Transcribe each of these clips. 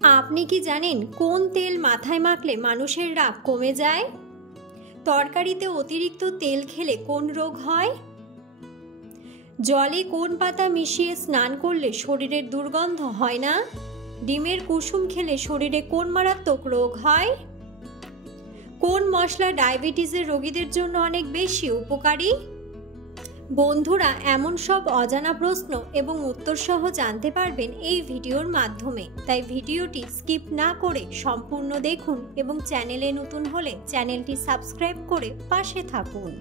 আপনি কি জানেন কোন তেল মাথায় মাখলে মানুষের রাগ কমে যায়? তরকারিতে অতিরিক্ত তেল খেলে কোন রোগ হয়? জলে কোন পাতা মিশিয়ে স্নান করলে শরীরের দুর্গন্ধ হয় না? ডিমের কুসুম খেলে শরীরে কোন মারাত্মক রোগ হয়? কোন মশলা ডায়াবেটিসের রোগীদের জন্য অনেক বেশি উপকারী? বন্ধুরা, এমন সব অজানা প্রশ্ন এবং উত্তর সহ জানতে পারবেন এই ভিডিওর মাধ্যমে, তাই ভিডিওটি স্কিপ না করে সম্পূর্ণ দেখুন এবং চ্যানেলে নতুন হলে চ্যানেলটি সাবস্ক্রাইব করে পাশে থাকুন।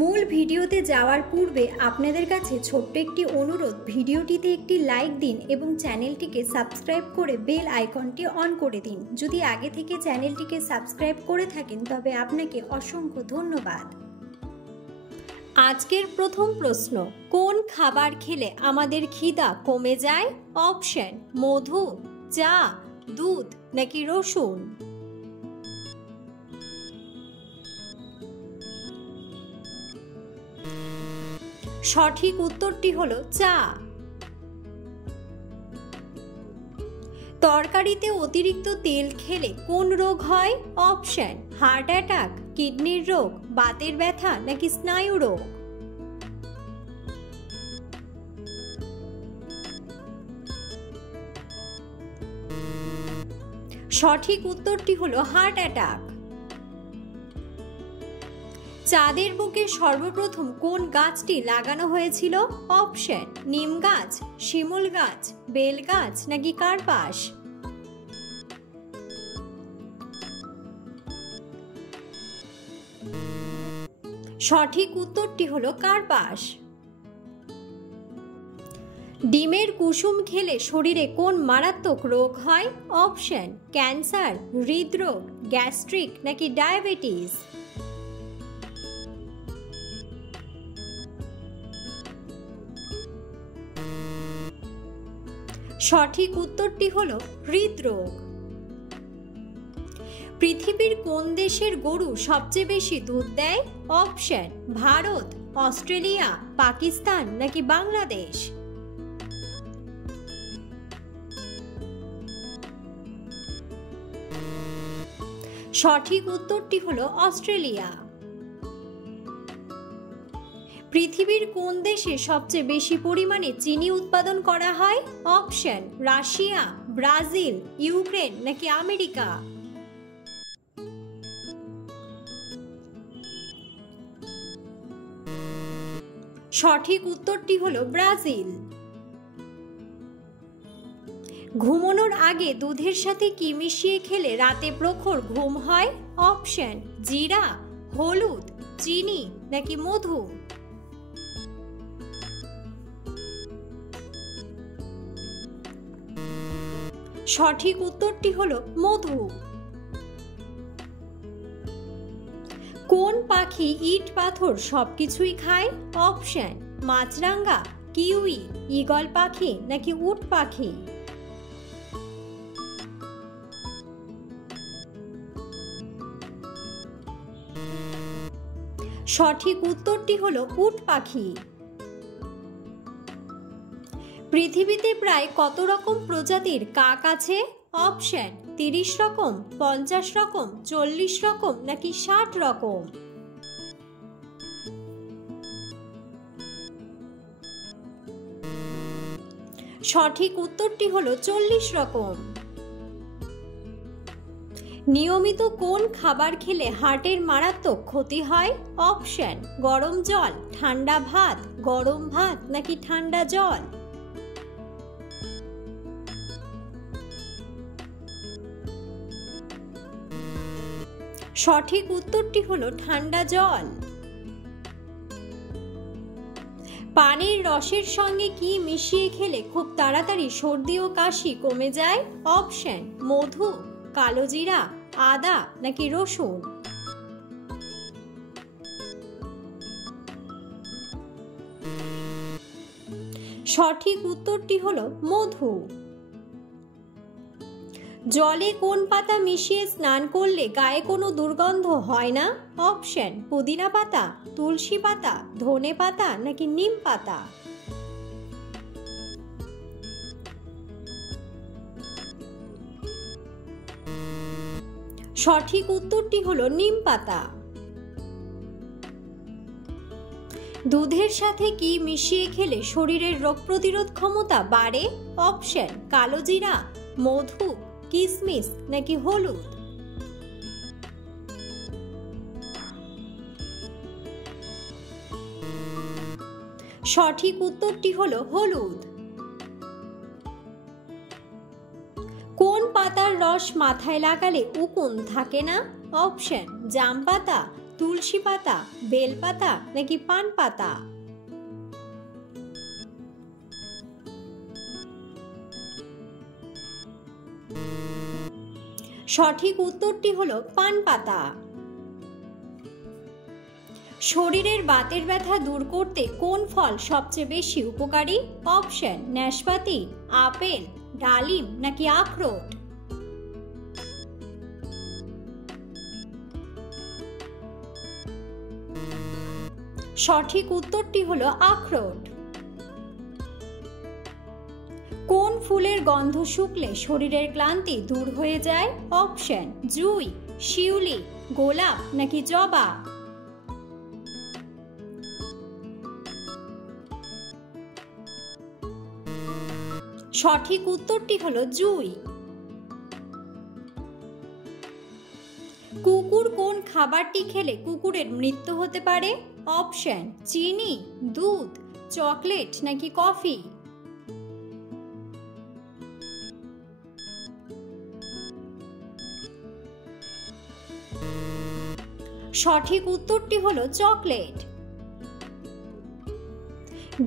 মূল ভিডিওতে যাওয়ার পূর্বে আপনাদের কাছে ছোট্ট একটি অনুরোধ, ভিডিওটিতে একটি লাইক দিন এবং চ্যানেলটিকে সাবস্ক্রাইব করে বেল আইকনটি অন করে দিন। যদি আগে থেকে চ্যানেলটিকে সাবস্ক্রাইব করে থাকেন তবে আপনাকে অসংখ্য ধন্যবাদ। আজকের প্রথম প্রশ্ন, কোন খাবার খেলে আমাদের খিদা কমে যায়? অপশন: মধু, চা, দুধ নাকি রসুন? সঠিক উত্তরটি হলো চা। তরকারিতে অতিরিক্ত তেল খেলে কোন রোগ হয়? অপশন: হার্ট অ্যাটাক, কিডনির রোগ, বাতের ব্যথা নাকি স্নায়ু রোগ? সঠিক উত্তরটি হলো হার্ট অ্যাটাক। চাঁদের বুকে সর্বপ্রথম কোন গাছটি লাগানো হয়েছিল? অপশন: নিম গাছ, শিমুল গাছ, বেল গাছ নাকি কার্পাস? সঠিক উত্তরটি হলো কার্পাস। ডিমের কুসুম খেলে শরীরে কোন মারাত্মক রোগ হয়? অপশন: ক্যান্সার, হৃদরোগ, গ্যাস্ট্রিক নাকি ডায়াবেটিস? সঠিক উত্তরটি হলো হৃদরোগ। পৃথিবীর কোন দেশের গরু সবচেয়ে বেশি দুধ দেয়? অপশন: ভারত, অস্ট্রেলিয়া, পাকিস্তান নাকি বাংলাদেশ? সঠিক উত্তরটি হলো অস্ট্রেলিয়া। পৃথিবীর কোন দেশে সবচেয়ে বেশি পরিমাণে চিনি উৎপাদন করা হয়? অপশন: রাশিয়া, ব্রাজিল, ইউক্রেন নাকি আমেরিকা? সঠিক উত্তরটি হলো ব্রাজিল। ঘুমানোর আগে দুধের সাথে কি মিশিয়ে খেলে রাতে প্রখর ঘুম হয়? অপশন: জিরা, হলুদ, চিনি নাকি মধু? সঠিক উত্তরটি হলো মধু। কোন পাখি ইট পাথর সবকিছুই খায়? অপশন: মাছরাঙা, কিউই, ঈগল পাখি নাকি উট পাখি? সঠিক উত্তরটি হলো উট পাখি। পৃথিবীতে প্রায় কত রকম প্রজাতির কাক আছে? অপশন: 30 রকম, 50 রকম, 40 রকম নাকি 60 রকম? সঠিক উত্তরটি হলো 40 রকম। নিয়মিত কোন খাবার খেলে হার্টের মারাত্মক ক্ষতি হয়? অপশন: গরম জল, ঠান্ডা ভাত, গরম ভাত নাকি ঠান্ডা জল? সঠিক উত্তরটি হলো ঠান্ডা জল। পানির রসের সঙ্গে কি মিশিয়ে খেলে খুব তাড়াতাড়ি সর্দি ও কাশি কমে যায়? অপশন: মধু, কালোজিরা, আদা নাকি রসুন? সঠিক উত্তরটি হলো মধু। জলে কোন পাতা মিশিয়ে স্নান করলে গায়ে কোনো দুর্গন্ধ হয় না? অপশন: পুদিনা পাতা, তুলসী পাতা, ধনে পাতা নাকি নিম পাতা? সঠিক উত্তরটি হলো নিম পাতা। দুধের সাথে কি মিশিয়ে খেলে শরীরের রোগ প্রতিরোধ ক্ষমতা বাড়ে? অপশন কালো জিরা, মধু, কিশমিশ নাকি হলুদ? সঠিক উত্তরটি হলো হলুদ। কোন পাতার রস মাথায় লাগালে উকুন থাকে না? অপশন জাম পাতা, তুলসী পাতা, বেল পাতা নাকি পান পাতা? সঠিক উত্তরটি হলো পান পাতা। শরীরের বাতের ব্যথা দূর করতে কোন ফল সবচেয়ে বেশি উপকারী? অপশন নাশপাতি, আপেল, ডালিম নাকি আখরোট? সঠিক উত্তরটি হলো আখরোট। কোন ফুলের গন্ধ শুকলে শরীরের ক্লান্তি দূর হয়ে যায়? অপশন জুঁই, শিউলি, গোলাপ নাকি জবা? সঠিক উত্তরটি হলো জুঁই। কুকুর কোন খাবারটি খেলে কুকুরের মৃত্যু হতে পারে? অপশন চিনি, দুধ, চকলেট নাকি কফি? সঠিক উত্তরটি হলো চকলেট।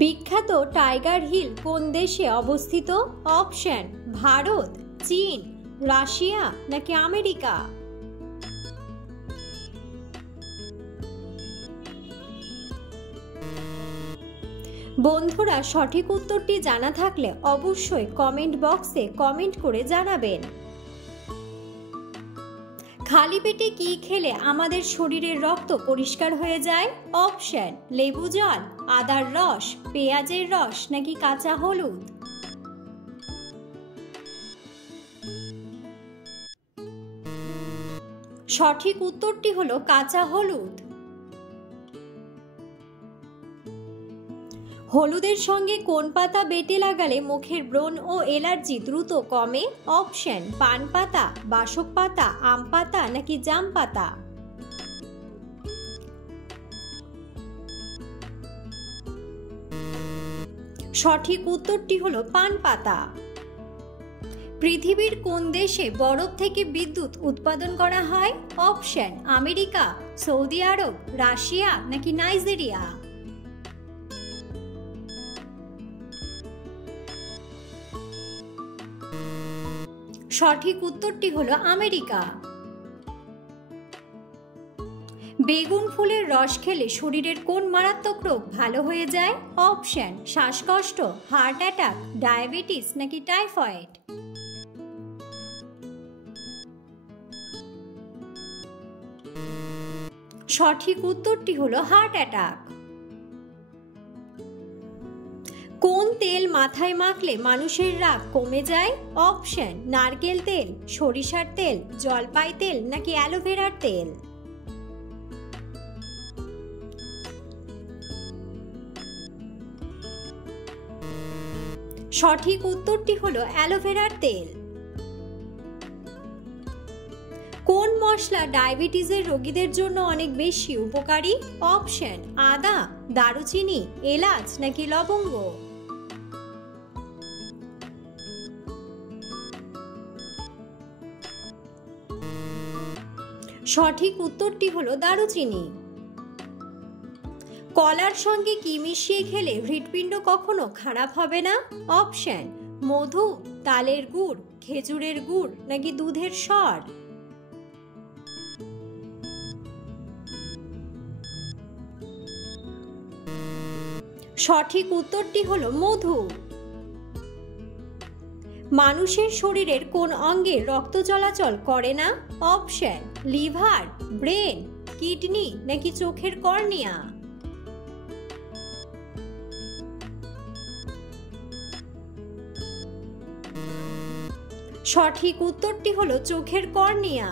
বিখ্যাত টাইগার হিল কোন দেশে অবস্থিত? অপশন ভারত, চীন, রাশিয়া নাকি আমেরিকা? বন্ধুরা, সঠিক উত্তরটি জানা থাকলে অবশ্যই কমেন্ট বক্সে কমেন্ট করে জানাবেন। খালি পেটে কি খেলে আমাদের শরীরের রক্ত পরিষ্কার হয়ে যায়? অপশন লেবু জল, আদার রস, পেঁয়াজের রস নাকি কাঁচা হলুদ? সঠিক উত্তরটি হলো কাঁচা হলুদ। হলুদের সঙ্গে কোন পাতা বেটে লাগালে মুখের ব্রণ ও অ্যালার্জি দ্রুত কমে? অপশন পান পাতা, বাসক পাতা, আম পাতা নাকি জাম পাতা? সঠিক উত্তরটি হলো পান পাতা। পৃথিবীর কোন দেশে বরফ থেকে বিদ্যুৎ উৎপাদন করা হয়? অপশন আমেরিকা, সৌদি আরব, রাশিয়া নাকি নাইজেরিয়া? সঠিক উত্তরটি হলো আমেরিকা। বেগুন ফুলের রস খেলে শরীরের কোন মারাত্মক রোগ ভালো হয়ে যায়? অপশন শ্বাসকষ্ট, হার্ট অ্যাটাক, ডায়াবেটিস নাকি টাইফয়েড? সঠিক উত্তরটি হলো হার্ট অ্যাটাক। কোন তেল মাথায় মাখলে মানুষের রাগ কমে যায়? অপশন নারকেল তেল, সরিষার তেল, জলপাই তেল নাকি অ্যালোভেরার তেল? সঠিক উত্তরটি হলো অ্যালোভেরার তেল। কোন মশলা ডায়াবেটিসের রোগীদের জন্য অনেক বেশি উপকারী? অপশন আদা, দারুচিনি, এলাচ নাকি লবঙ্গ? সঠিক উত্তরটি হলো দারুচিনি। কলার সঙ্গে কি মিশিয়ে খেলে হৃৎপিণ্ড কখনো খারাপ হবে না? অপশন মধু, তালের গুড়, খেজুরের গুড় নাকি দুধের সর? সঠিক উত্তরটি হলো মধু। মানুষের শরীরের কোন অঙ্গে রক্ত চলাচল করে না? অপশন লিভার, ব্রেন, কিডনি নাকি চোখের কর্নিয়া? সঠিক উত্তরটি হলো চোখের কর্নিয়া।